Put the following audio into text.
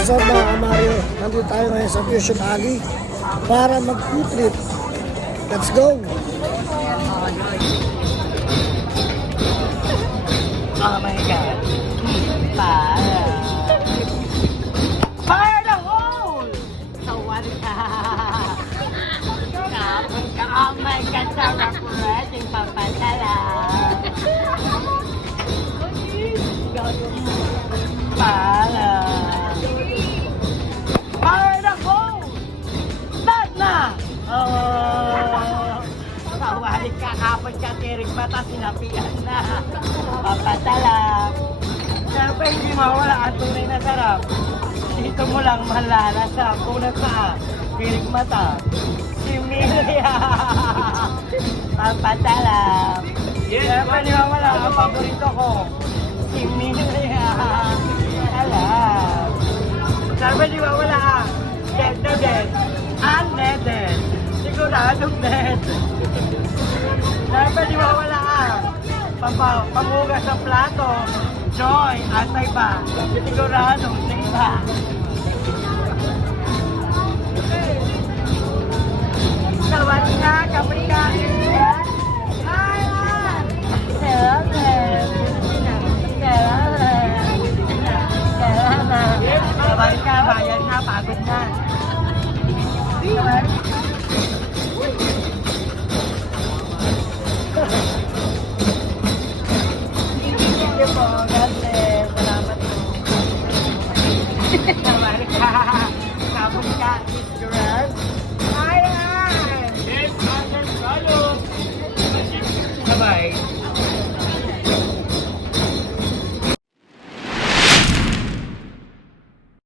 What's up mga kamaryo? Nandito tayo ngayon sa Fusion Alley para mag-food trip. Let's go! Oh my God. Fire the hole! So what is that? Oh my God, sarap rin papadala. Para. Fire the hole! Start na! Sawalik ka kapag ka tirig mata, sinapian na. Papadala. Siyempre, hindi mawala ang tunay na sarap. Dito mo lang malalasan kung nasa tirig mata. Si Milia. Papadala. Siyempre, hindi mawala ang paborito ko. Si Milia. Alam. Siyempre, hindi mawala ang dead na dead. Unleaded. Siguradong dead. Siyempre, di mawala ang pamugas sa plato. Joy at may ba? Siguradong iba. Sawali na, kaprika. Hi, sawali ka, bayan na, pagod na. Thank you po, God bless. Salamat po. Sawali ka, kapag ka,